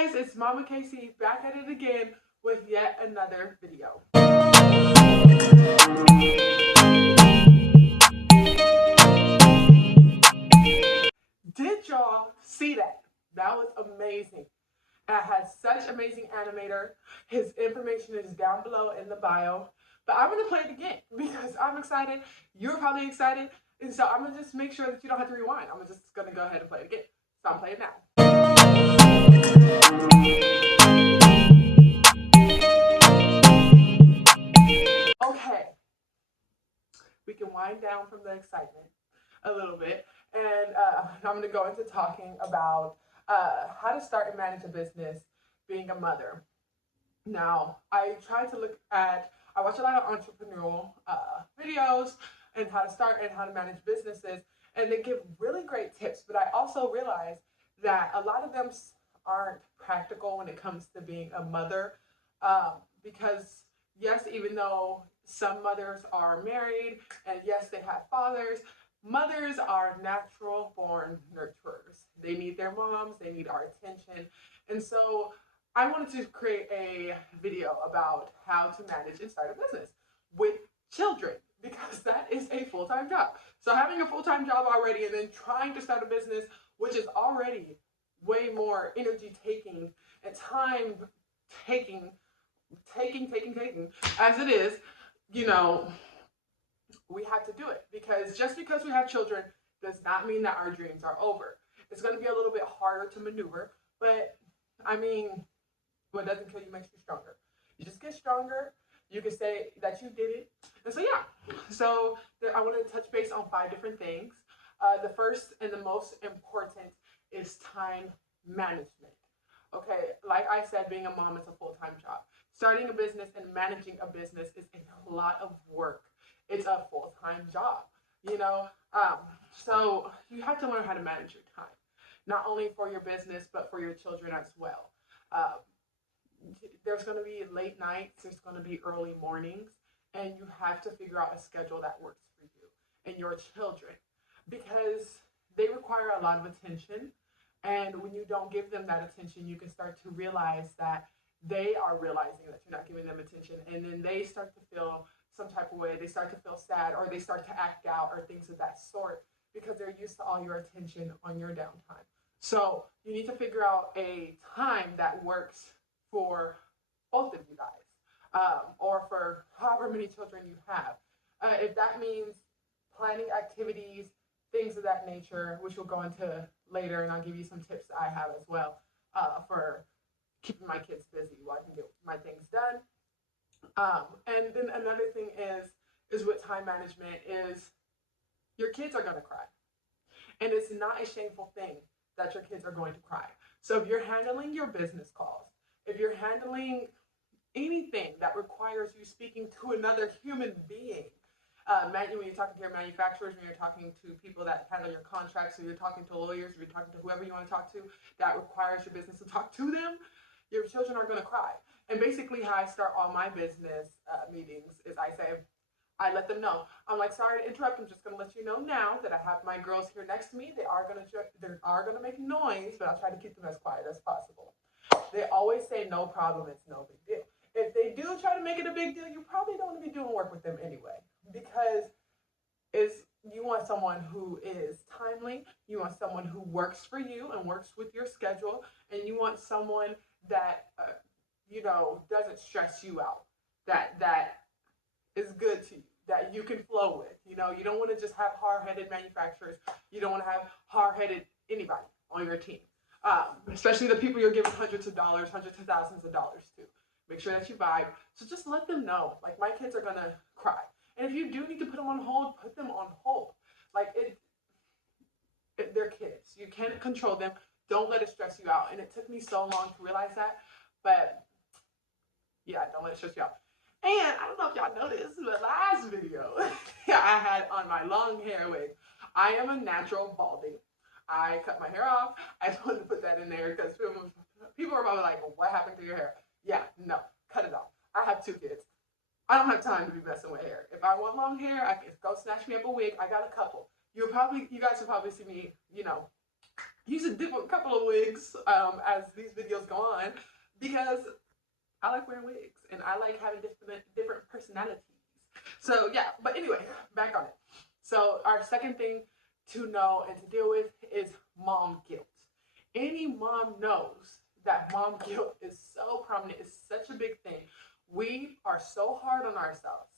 guys, it's Mama Casey back at it again with yet another video. Did y'all see that? That was amazing. I had such amazing animator. His information is down below in the bio. But I'm gonna play it again because I'm excited. You're probably excited. And so I'm gonna just make sure that you don't have to rewind. I'm just gonna go ahead and play it again. So I'm playing now. Okay. We can wind down from the excitement a little bit. And I'm going to go into talking about how to start and manage a business being a mother. Now, I watch a lot of entrepreneurial videos and how to start and how to manage businesses, and they give really great tips. But I also realize that a lot of them aren't practical when it comes to being a mother, because yes, even though some mothers are married and yes, they have fathers, mothers are natural born nurturers. They need their moms, they need our attention. And so I wanted to create a video about how to manage and start a business with children because that is a full-time job. So having a full-time job already and then trying to start a business, which is already way more energy taking and time taking as it is, you know, we have to do it because just because we have children does not mean that our dreams are over. It's going to be a little bit harder to maneuver, but I mean, what doesn't kill you makes you stronger. You just get stronger. You can say that you did it. And so, yeah. So I want to touch base on 5 different things. The first and the most important is time management. Okay, like I said, being a mom is a full-time job. Starting a business and managing a business is a lot of work. It's a full-time job, you know. So you have to learn how to manage your time, not only for your business but for your children as well. There's going to be late nights. There's going to be early mornings, and you have to figure out a schedule that works for you and your children because they require a lot of attention. And when you don't give them that attention, you can start to realize that they are realizing that you're not giving them attention. And then they start to feel some type of way. They start to feel sad or they start to act out or things of that sort because they're used to all your attention on your downtime. So you need to figure out a time that works for both of you guys, or for however many children you have. If that means planning activities, things of that nature, which we'll go into later, and I'll give you some tips that I have as well for keeping my kids busy while I can get my things done. And then another thing is with time management is your kids are gonna cry, and it's not a shameful thing that your kids are going to cry. So if you're handling your business calls, if you're handling anything that requires you speaking to another human being, when you're talking to your manufacturers, when you're talking to people that handle your contracts, or you're talking to lawyers, or you're talking to whoever you want to talk to that requires your business to talk to them, your children are going to cry. And basically how I start all my business meetings is I let them know. I'm like, sorry to interrupt. I'm just going to let you know now that I have my girls here next to me. They are going to make noise, but I'll try to keep them as quiet as possible. They always say no problem. It's no big deal. If they do try to make it a big deal, you probably don't want to be doing work with them anyway because you want someone who is timely, you want someone who works for you and works with your schedule, and you want someone that doesn't stress you out, that is good to you, that you can flow with. You don't want to just have hard-headed manufacturers. You don't want to have hard-headed anybody on your team, especially the people you're giving hundreds of thousands of dollars to. Make sure that you vibe. So just let them know. Like, my kids are gonna cry. And if you do need to put them on hold, put them on hold. Like, they're kids. You can't control them. Don't let it stress you out. And it took me so long to realize that. But yeah, don't let it stress you out. And I don't know if y'all noticed, but last video I had on my long hair wig. I am a natural balding. I cut my hair off. I just wanted to put that in there because people are probably like, well, what happened to your hair? Yeah, no, cut it off. I have 2 kids. I don't have time to be messing with hair. If I want long hair, I can go snatch me up a wig. I got a couple. You guys will probably see me, use a different couple of wigs as these videos go on, because I like wearing wigs and I like having different personalities. So yeah, but anyway, back on it. So our second thing to know and to deal with is mom guilt. Any mom knows that mom guilt is so prominent. It's such a big thing. We are so hard on ourselves.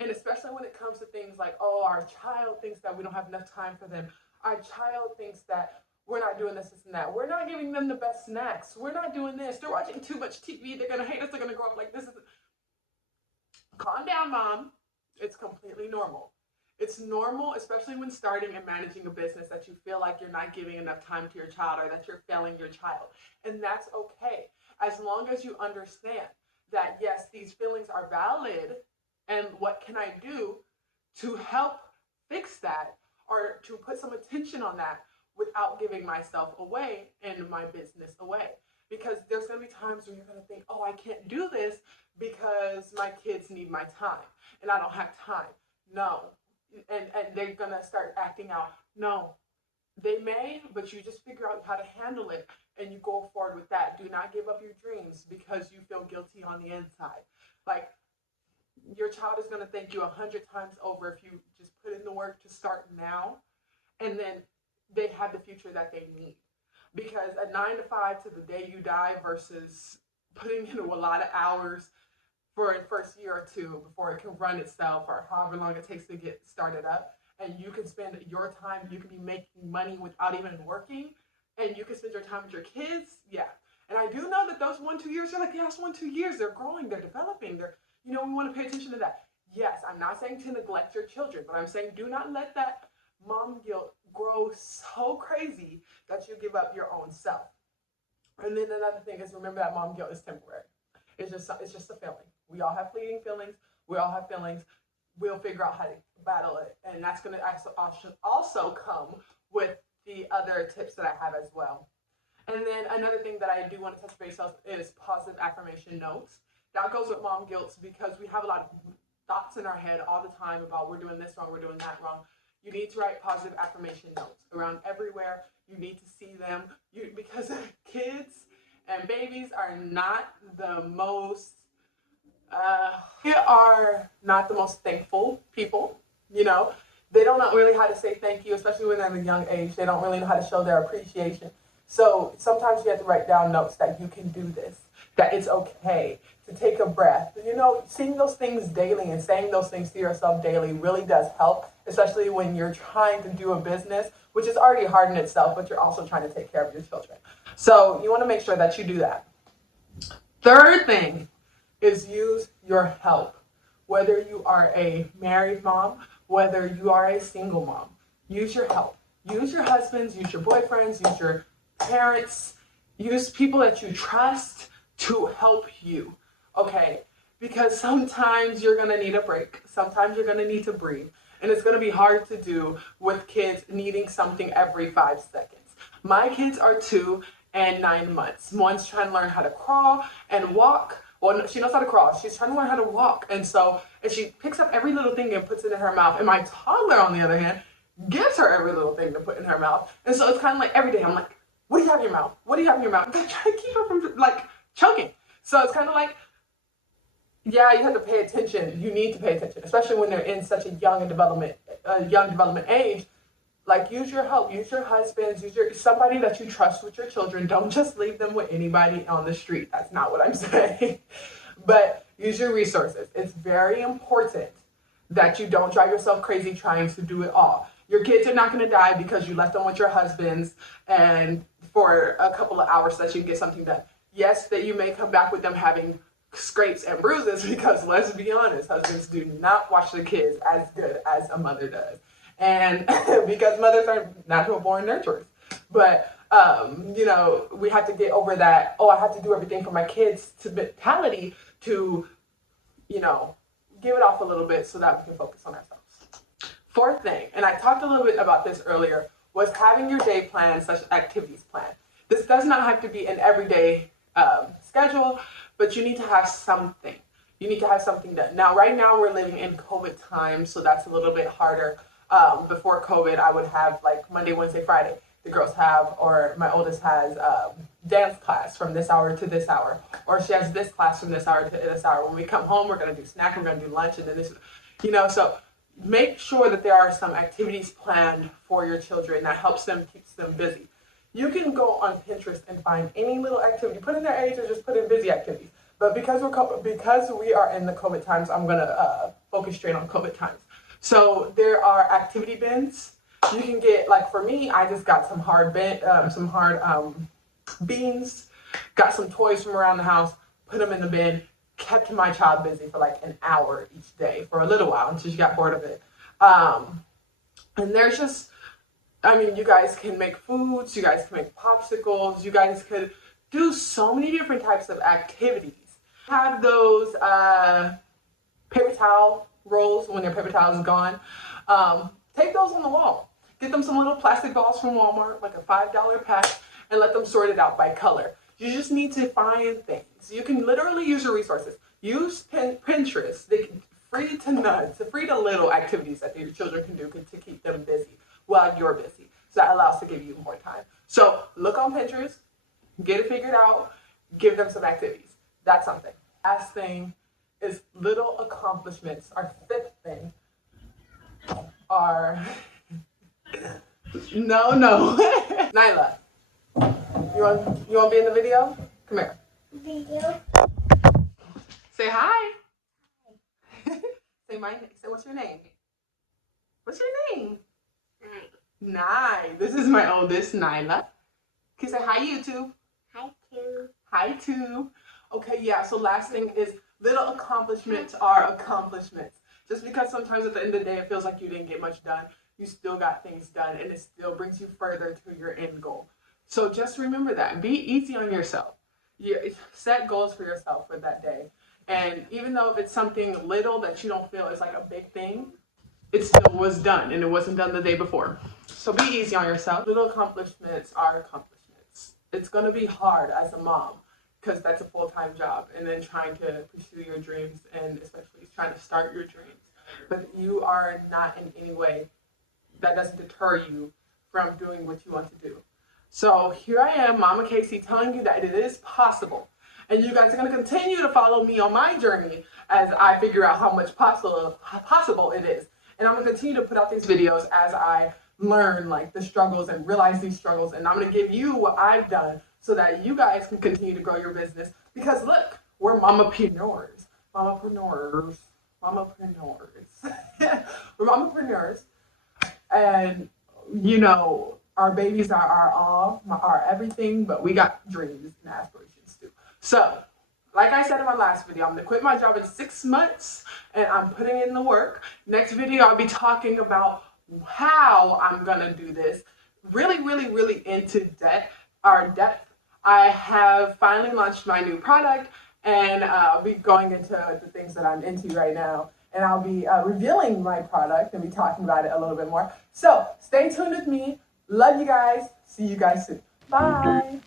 And especially when it comes to things like, oh, our child thinks that we don't have enough time for them. Our child thinks that we're not doing this and that. We're not giving them the best snacks. We're not doing this. They're watching too much TV. They're going to hate us. They're going to grow up like this. Calm down, mom. It's completely normal. It's normal, especially when starting and managing a business, that you feel like you're not giving enough time to your child or that you're failing your child. And that's okay. As long as you understand that, yes, these feelings are valid, and what can I do to help fix that or to put some attention on that without giving myself away and my business away. Because there's going to be times when you're going to think, oh, I can't do this because my kids need my time and I don't have time. No. And they're going to start acting out. No. They may, but you just figure out how to handle it and you go forward with that. Do not give up your dreams because you feel guilty on the inside. Like, your child is going to thank you 100 times over if you just put in the work to start now, and then they have the future that they need. Because a 9 to 5 to the day you die versus putting in a lot of hours for the first year or two before it can run itself, or however long it takes to get started up, and you can spend your time, you can be making money without even working, and you can spend your time with your kids. Yeah. And I do know that those 1-2 years, you're like, yes, 1-2 years, they're growing, they're developing, we want to pay attention to that. Yes, I'm not saying to neglect your children, but I'm saying do not let that mom guilt grow so crazy that you give up your own self. And then another thing is, remember that mom guilt is temporary. It's just a feeling. We all have fleeting feelings. We all have feelings. We'll figure out how to battle it. And that's going to also come with the other tips that I have as well. And then another thing that I do want to touch base on is positive affirmation notes. That goes with mom guilt because we have a lot of thoughts in our head all the time about we're doing this wrong, we're doing that wrong. You need to write positive affirmation notes around everywhere. You need to see them because kids and babies are not the most thankful people. They don't know really how to say thank you, especially when they're at a young age. They don't really know how to show their appreciation. So sometimes you have to write down notes that you can do this, that it's okay to take a breath. Seeing those things daily and saying those things to yourself daily really does help, especially when you're trying to do a business, which is already hard in itself, but you're also trying to take care of your children. So you want to make sure that you do that. Third thing is use your help. Whether you are a married mom, whether you are a single mom, use your help. Use your husbands, use your boyfriends, use your parents, use people that you trust to help you, okay? Because sometimes you're gonna need a break. Sometimes you're gonna need to breathe. And it's gonna be hard to do with kids needing something every 5 seconds. My kids are 2 and 9 months. One's trying to learn how to crawl and walk. Well, she knows how to crawl. She's trying to learn how to walk. And she picks up every little thing and puts it in her mouth. And my toddler, on the other hand, gives her every little thing to put in her mouth. And so it's kind of like every day I'm like, what do you have in your mouth? What do you have in your mouth? I'm trying to keep her from choking. So it's kind of like, yeah, you have to pay attention. You need to pay attention, especially when they're in such a young development age. Like, use your help, use your husbands, somebody that you trust with your children. Don't just leave them with anybody on the street. That's not what I'm saying. But use your resources. It's very important that you don't drive yourself crazy trying to do it all. Your kids are not going to die because you left them with your husbands and for a couple of hours so that you can get something done. Yes, that you may come back with them having scrapes and bruises because, let's be honest, husbands do not watch their kids as good as a mother does. And because mothers are natural born nurturers. But, we have to get over that, I have to do everything for my kids to mentality to, give it off a little bit so that we can focus on ourselves. Fourth thing, and I talked a little bit about this earlier, was having your day plan / activities plan. This does not have to be an everyday schedule, but you need to have something. You need to have something done. Now, right now we're living in COVID time, so that's a little bit harder. Before COVID, I would have like Monday, Wednesday, Friday. the girls have, or my oldest has dance class from this hour to this hour, or she has this class from this hour to this hour. When we come home, we're going to do snack, we're going to do lunch, and then this, so make sure that there are some activities planned for your children that helps them, keeps them busy. You can go on Pinterest and find any little activity, put in their age, or just put in busy activities. But because we are in the COVID times, I'm gonna focus straight on COVID times. So there are activity bins. You can get, like for me, I just got some hard beans, got some toys from around the house, put them in the bin, kept my child busy for like an hour each day for a little while until she got bored of it. And there's just, you guys can make foods, you guys can make popsicles, you guys could do so many different types of activities. Have those paper towel rolls when their paper towel is gone. Take those on the wall. Get them some little plastic balls from Walmart, like a $5 pack, and let them sort it out by color. You just need to find things. You can literally use your resources. Use Pinterest. Free to little activities that your children can do to keep them busy while you're busy. So that allows to give you more time. So look on Pinterest, get it figured out, give them some activities. That's something. Last thing is little accomplishments. Our fifth thing are no. Nyla, you want to be in the video? Come here. Video. Say hi. Say what's your name? What's your name? Nye. This is my oldest, Nyla. Can you say hi, YouTube? Hi, too. Hi, too. Okay, yeah, so last thing is little accomplishments are accomplishments. Just because sometimes at the end of the day it feels like you didn't get much done, you still got things done, and it still brings you further to your end goal. So just remember that. Be easy on yourself. Set goals for yourself for that day. And even though if it's something little that you don't feel is like a big thing, it still was done, and it wasn't done the day before. So be easy on yourself. Little accomplishments are accomplishments. It's going to be hard as a mom because that's a full-time job, and then trying to pursue your dreams, and especially trying to start your dreams. But you are not in any way, that doesn't deter you from doing what you want to do. So here I am, Mama Casey, telling you that it is possible. And you guys are going to continue to follow me on my journey as I figure out how much possible it is. And I'm going to continue to put out these videos as I learn like the struggles and realize these struggles. And I'm going to give you what I've done so that you guys can continue to grow your business. Because look, we're mamapreneurs. Mamapreneurs. We're mamapreneurs. And, our babies are our all, our everything, but we got dreams and aspirations too. So, like I said in my last video, I'm going to quit my job in 6 months, and I'm putting in the work. Next video, I'll be talking about how I'm going to do this. Really into depth. I have finally launched my new product, and I'll be going into the things that I'm into right now. And I'll be revealing my product and be talking about it a little bit more. So, stay tuned with me. Love you guys. See you guys soon. Bye.